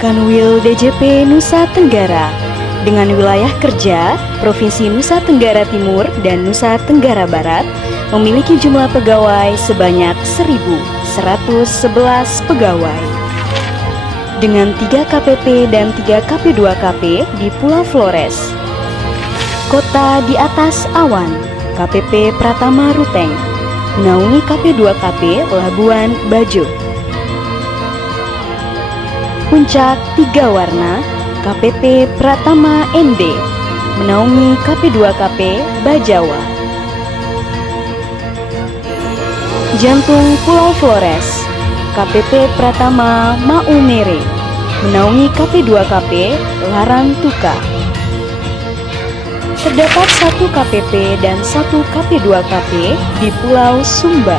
Kanwil DJP Nusa Tenggara dengan wilayah kerja Provinsi Nusa Tenggara Timur dan Nusa Tenggara Barat memiliki jumlah pegawai sebanyak 1.111 pegawai. Dengan 3 KPP dan 3 KP2KP di Pulau Flores. Kota di atas awan, KPP Pratama Ruteng, menaungi KP2KP Labuan Bajo. Puncak 3 warna, KPP Pratama ND, menaungi KP2KP Bajawa. Jantung Pulau Flores, KPP Pratama Maumere, menaungi KP2KP Larantuka. Terdapat 1 KPP dan 1 KP2KP di Pulau Sumba.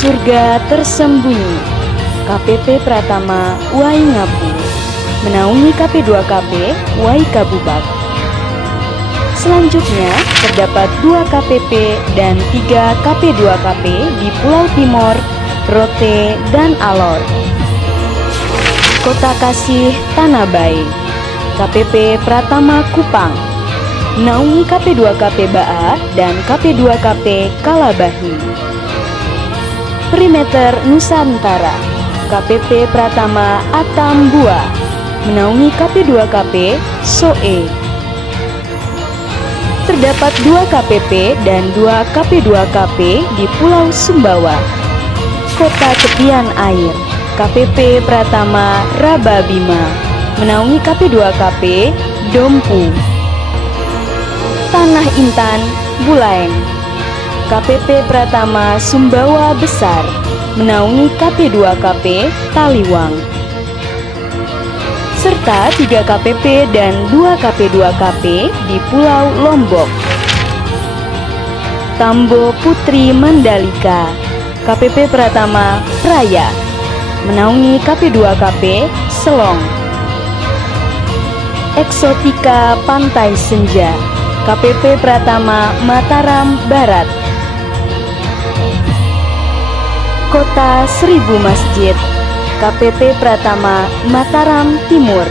Surga Tersembunyi, KPP Pratama Waingapu, menaungi KP2KP Waikabubak. Selanjutnya, terdapat 2 KPP dan 3 KP2KP di Pulau Timor, Rote, dan Alor. Kota Kasih Tanah Bae, KPP Pratama Kupang, menaungi KP2KP Baa dan KP2KP Kalabahi. Perimeter Nusantara, KPP Pratama Atambua, menaungi KP2KP Soe. Terdapat 2 KPP dan 2 KP2KP di Pulau Sumbawa. Kota Tepian Air, KPP Pratama Rababima, menaungi KP2KP Dompu. Tanah Intan Bulaeng, KPP Pratama Sumbawa Besar, menaungi KP2KP Taliwang. Serta 3 KPP dan 2 KP2KP di Pulau Lombok. Tambo Putri Mandalika, KPP Pratama Praya, menaungi KP2KP Selong. Eksotika Pantai Senja, KPP Pratama Mataram Barat. Kota Seribu Masjid, KPP Pratama Mataram Timur,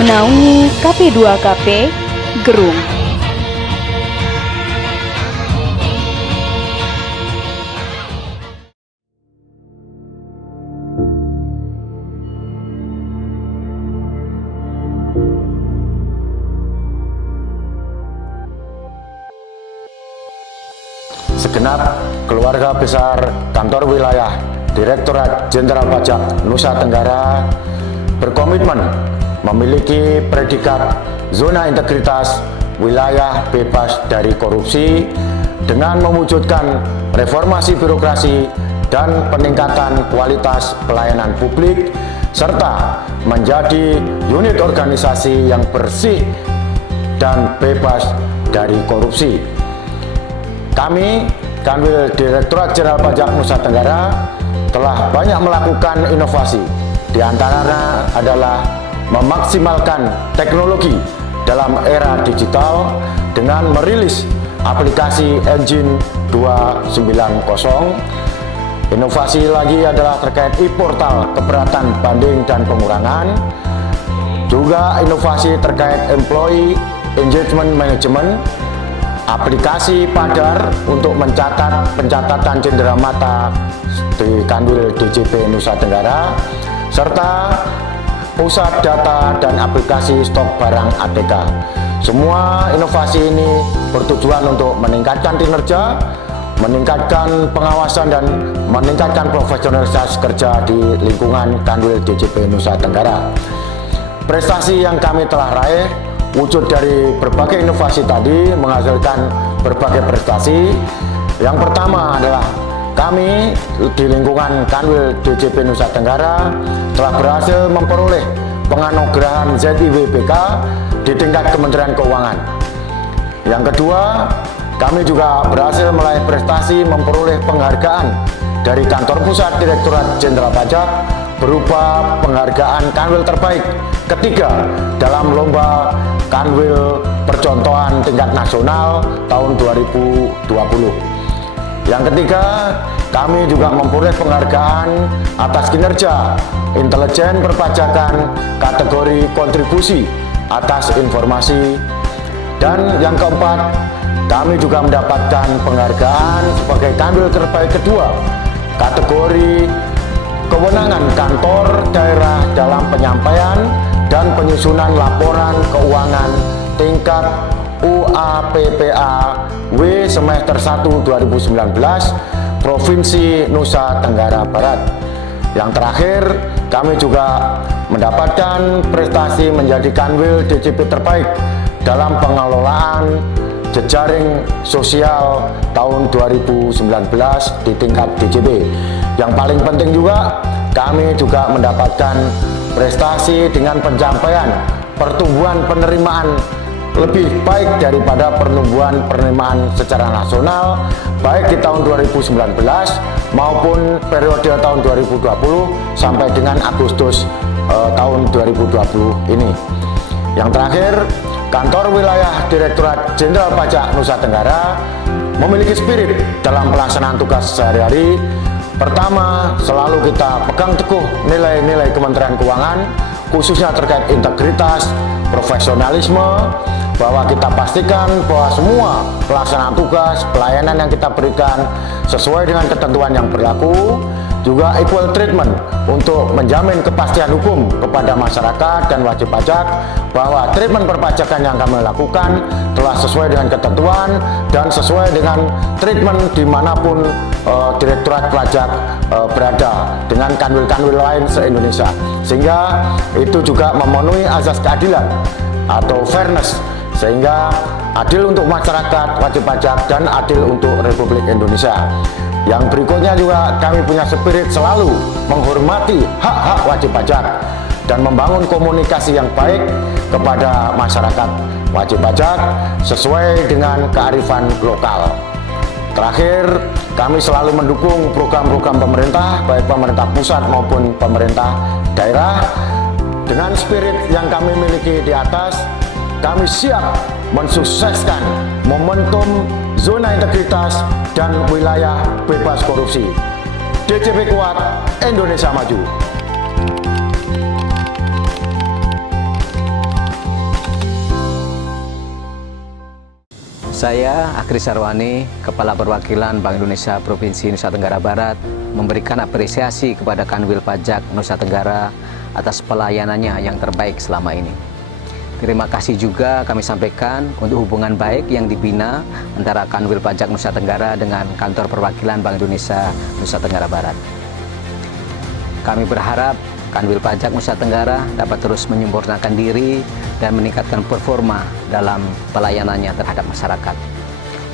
menaungi KP2KP Gerung. Segenap keluarga besar kantor wilayah Direktorat Jenderal Pajak Nusa Tenggara berkomitmen memiliki predikat zona integritas wilayah bebas dari korupsi dengan mewujudkan reformasi birokrasi dan peningkatan kualitas pelayanan publik serta menjadi unit organisasi yang bersih dan bebas dari korupsi. Kami, Kanwil Direktorat Jenderal Pajak Nusa Tenggara, telah banyak melakukan inovasi. Di antaranya adalah memaksimalkan teknologi dalam era digital dengan merilis aplikasi Engine 290. Inovasi lagi adalah terkait e-portal keberatan banding dan pengurangan. Juga inovasi terkait Employee Engagement Management, aplikasi Padar untuk mencatat pencatatan cendera mata di Kanwil DJP Nusa Tenggara, serta pusat data dan aplikasi stok barang ATK. Semua inovasi ini bertujuan untuk meningkatkan kinerja, meningkatkan pengawasan dan meningkatkan profesionalitas kerja di lingkungan Kanwil DJP Nusa Tenggara. Prestasi yang kami telah raih wujud dari berbagai inovasi tadi menghasilkan berbagai prestasi. Yang pertama adalah kami di lingkungan Kanwil DJP Nusa Tenggara telah berhasil memperoleh penganugerahan ZIWBK di tingkat Kementerian Keuangan. Yang kedua, kami juga berhasil meraih prestasi memperoleh penghargaan dari Kantor Pusat Direktorat Jenderal Pajak berupa penghargaan Kanwil terbaik ketiga dalam lomba Kanwil Percontohan tingkat nasional tahun 2020. Yang ketiga, kami juga memperoleh penghargaan atas kinerja intelijen perpajakan kategori kontribusi atas informasi. Dan yang keempat, kami juga mendapatkan penghargaan sebagai kanwil terbaik kedua kategori kewenangan kantor daerah dalam penyampaian dan penyusunan laporan keuangan tingkat UAPPA W semester 1 2019 Provinsi Nusa Tenggara Barat. Yang terakhir, kami juga mendapatkan prestasi menjadi kanwil DJP terbaik dalam pengelolaan jejaring sosial tahun 2019 di tingkat DJP. Yang paling penting juga, kami juga mendapatkan prestasi dengan pencapaian pertumbuhan penerimaan lebih baik daripada pertumbuhan penerimaan secara nasional, baik di tahun 2019 maupun periode tahun 2020 sampai dengan Agustus tahun 2020 ini. Yang terakhir, Kantor Wilayah Direktorat Jenderal Pajak Nusa Tenggara memiliki spirit dalam pelaksanaan tugas sehari-hari. Pertama, selalu kita pegang teguh nilai-nilai Kementerian Keuangan, khususnya terkait integritas, profesionalisme, bahwa kita pastikan bahwa semua pelaksanaan tugas, pelayanan yang kita berikan sesuai dengan ketentuan yang berlaku. Juga equal treatment untuk menjamin kepastian hukum kepada masyarakat dan wajib pajak, bahwa treatment perpajakan yang kami lakukan telah sesuai dengan ketentuan dan sesuai dengan treatment dimanapun Direktorat Pajak berada dengan kanwil-kanwil lain se-Indonesia, sehingga itu juga memenuhi azas keadilan atau fairness, sehingga adil untuk masyarakat wajib pajak dan adil untuk Republik Indonesia. Yang berikutnya juga kami punya spirit selalu menghormati hak-hak wajib pajak dan membangun komunikasi yang baik kepada masyarakat wajib pajak sesuai dengan kearifan lokal. Terakhir, kami selalu mendukung program-program pemerintah, baik pemerintah pusat maupun pemerintah daerah. Dengan spirit yang kami miliki di atas, kami siap mensukseskan momentum zona integritas dan wilayah bebas korupsi. DJP kuat, Indonesia maju. Saya Akhri Sarwani, Kepala Perwakilan Bank Indonesia Provinsi Nusa Tenggara Barat, memberikan apresiasi kepada Kanwil Pajak Nusa Tenggara atas pelayanannya yang terbaik selama ini. Terima kasih juga kami sampaikan untuk hubungan baik yang dibina antara Kanwil Pajak Nusa Tenggara dengan Kantor Perwakilan Bank Indonesia Nusa Tenggara Barat. Kami berharap Kanwil Pajak Nusa Tenggara dapat terus menyempurnakan diri dan meningkatkan performa dalam pelayanannya terhadap masyarakat.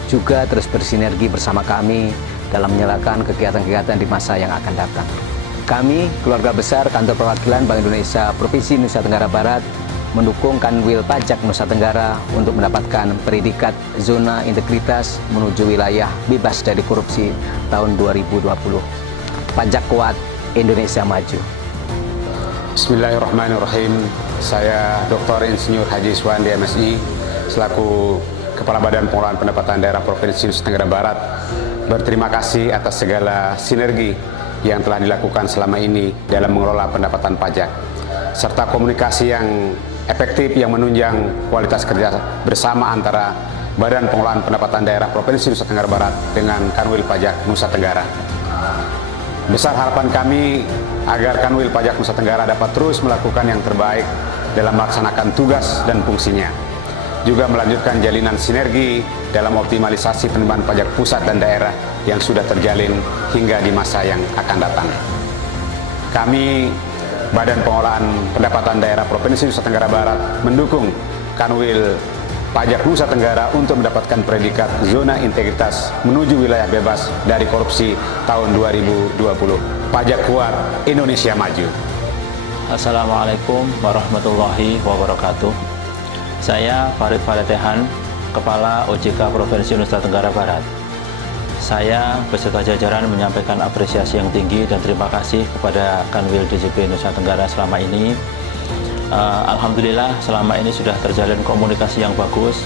Juga terus bersinergi bersama kami dalam menyalakan kegiatan-kegiatan di masa yang akan datang. Kami, keluarga besar Kantor Perwakilan Bank Indonesia Provinsi Nusa Tenggara Barat, mendukung Kanwil Pajak Nusa Tenggara untuk mendapatkan predikat zona integritas menuju wilayah bebas dari korupsi tahun 2020. Pajak kuat, Indonesia maju. Bismillahirrahmanirrahim. Saya Dr. Insinyur Haji Iswandi MSI selaku Kepala Badan Pengelolaan Pendapatan Daerah Provinsi Nusa Tenggara Barat berterima kasih atas segala sinergi yang telah dilakukan selama ini dalam mengelola pendapatan pajak, serta komunikasi yang efektif yang menunjang kualitas kerja bersama antara Badan Pengelolaan Pendapatan Daerah Provinsi Nusa Tenggara Barat dengan Kanwil Pajak Nusa Tenggara. Besar harapan kami agar Kanwil Pajak Nusa Tenggara dapat terus melakukan yang terbaik dalam melaksanakan tugas dan fungsinya. Juga melanjutkan jalinan sinergi dalam optimalisasi penerimaan pajak pusat dan daerah yang sudah terjalin hingga di masa yang akan datang. Kami, Badan Pengelolaan Pendapatan Daerah Provinsi Nusa Tenggara Barat, mendukung Kanwil Pajak Nusa Tenggara untuk mendapatkan predikat zona integritas menuju wilayah bebas dari korupsi tahun 2020. Pajak kuat, Indonesia maju. Assalamualaikum warahmatullahi wabarakatuh. Saya Farid Faletehan, Kepala OJK Provinsi Nusa Tenggara Barat. Saya beserta jajaran menyampaikan apresiasi yang tinggi dan terima kasih kepada Kanwil DJP Nusa Tenggara selama ini. Alhamdulillah selama ini sudah terjalin komunikasi yang bagus.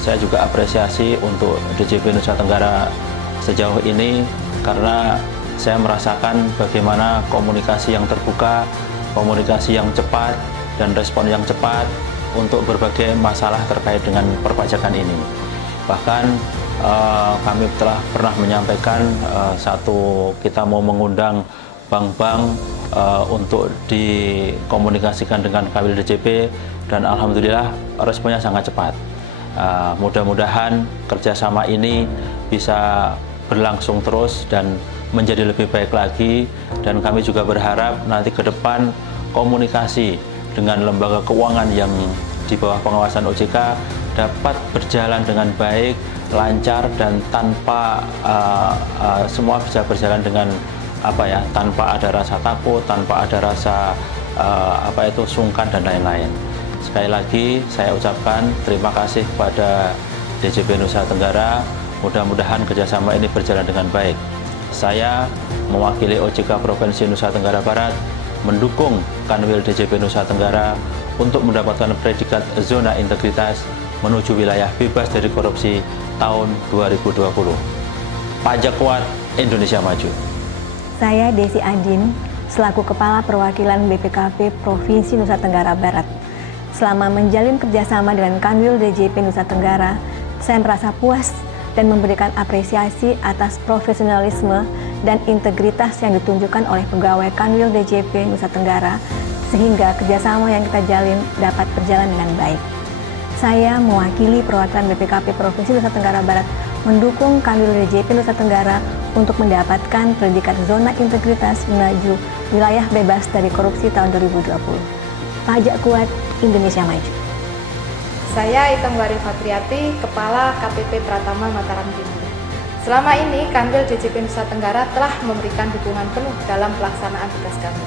Saya juga apresiasi untuk DJP Nusa Tenggara sejauh ini karena saya merasakan bagaimana komunikasi yang terbuka, komunikasi yang cepat, dan respon yang cepat untuk berbagai masalah terkait dengan perpajakan ini. Bahkan kami telah pernah menyampaikan kita mau mengundang bank-bank untuk dikomunikasikan dengan Kanwil DJP, dan alhamdulillah responnya sangat cepat. Mudah-mudahan kerjasama ini bisa berlangsung terus dan menjadi lebih baik lagi, dan kami juga berharap nanti ke depan komunikasi dengan lembaga keuangan yang di bawah pengawasan OJK dapat berjalan dengan baik, lancar, dan tanpa semua bisa berjalan dengan tanpa ada rasa takut, tanpa ada rasa sungkan dan lain-lain. Sekali lagi saya ucapkan terima kasih kepada DJP Nusa Tenggara. Mudah-mudahan kerjasama ini berjalan dengan baik. Saya mewakili OJK Provinsi Nusa Tenggara Barat mendukung Kanwil DJP Nusa Tenggara untuk mendapatkan predikat zona integritas menuju wilayah bebas dari korupsi tahun 2020. Pajak kuat, Indonesia maju. Saya Desi Adin, selaku Kepala Perwakilan BPKP Provinsi Nusa Tenggara Barat. Selama menjalin kerjasama dengan Kanwil DJP Nusa Tenggara, saya merasa puas dan memberikan apresiasi atas profesionalisme dan integritas yang ditunjukkan oleh pegawai Kanwil DJP Nusa Tenggara, sehingga kerjasama yang kita jalin dapat berjalan dengan baik. Saya mewakili perwakilan BPKP Provinsi Nusa Tenggara Barat mendukung Kanwil DJP Nusa Tenggara untuk mendapatkan predikat zona integritas menuju wilayah bebas dari korupsi tahun 2020. Pajak kuat, Indonesia maju. Saya Itang Wari Fatriati, Kepala KPP Pratama Mataram Timur. Selama ini, Kanwil DJP Nusa Tenggara telah memberikan dukungan penuh dalam pelaksanaan tugas kami,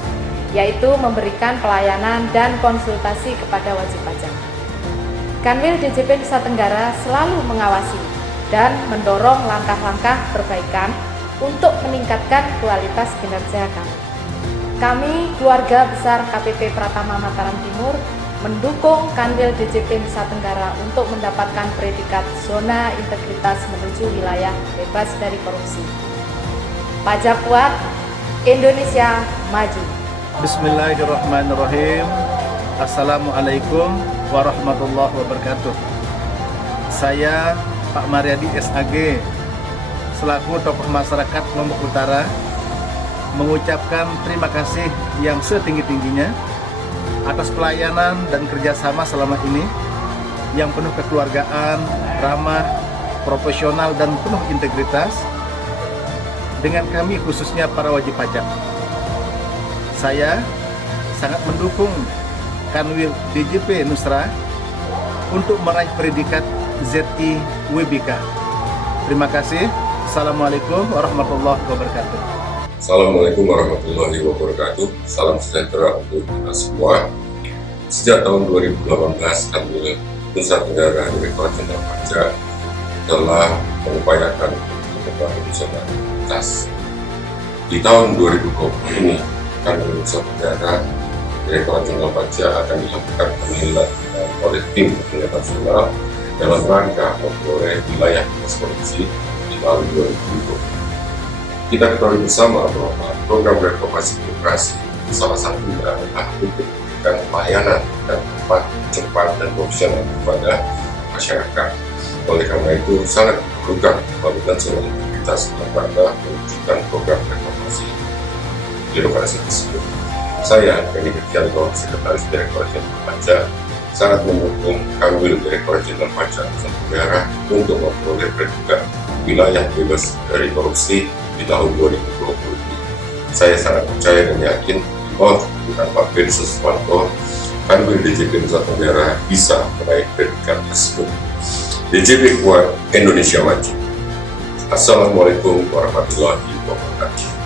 yaitu memberikan pelayanan dan konsultasi kepada wajib pajak. Kanwil DJP Nusa Tenggara selalu mengawasi dan mendorong langkah-langkah perbaikan untuk meningkatkan kualitas kinerja kami. Kami, keluarga besar KPP Pratama Mataram Timur, mendukung Kanwil DJP Nusa Tenggara untuk mendapatkan predikat zona integritas menuju wilayah bebas dari korupsi. Pajak kuat, Indonesia maju. Bismillahirrahmanirrahim. Assalamualaikum warahmatullahi wabarakatuh. Saya Pak Mariadi SAG, selaku tokoh masyarakat Lombok Utara, mengucapkan terima kasih yang setinggi-tingginya atas pelayanan dan kerjasama selama ini yang penuh kekeluargaan, ramah, profesional, dan penuh integritas dengan kami, khususnya para wajib pajak. Saya sangat mendukung Kanwil DJP Nusra untuk meraih predikat ZI WBK. Terima kasih. Assalamualaikum warahmatullahi wabarakatuh. Assalamualaikum warahmatullahi wabarakatuh. Salam sejahtera untuk kita semua. Sejak tahun 2018, Kanwil Nusa Tenggara Direktorat Jenderal Pajak telah mengupayakan untuk membangun zona integritas. Di tahun 2020 ini, Kanwil Nusa Tenggara Direktorat Jenderal Pajak akan dilakukan penilaian oleh tim penilaian nasional dalam rangka memperoleh wilayah bebas korupsi di tahun 2020. Kita ketahui bersama bahwa program reformasi birokrasi salah satunya adalah untuk memberikan pelayanan dan tepat, cepat, dan profesional kepada masyarakat. Oleh karena itu, sangat diperlukan pembangunan zona integritas dalam rangka mewujudkan program reformasi birokrasi tersebut. Saya, Kenny Kirtianto, Sekretaris Direktorat Jenderal Pajak, sangat mendukung Kanwil Direktorat Jenderal Pajak Nusa Tenggara untuk memperoleh predikat wilayah bebas dari korupsi di tahun 2020 ini. Saya sangat percaya dan yakin di bawah kepemimpinan Pak Ben Suswanto, Kanwil DJP Nusa Tenggara bisa meraih predikat tersebut. DJP kuat, Indonesia maju. Assalamualaikum warahmatullahi wabarakatuh.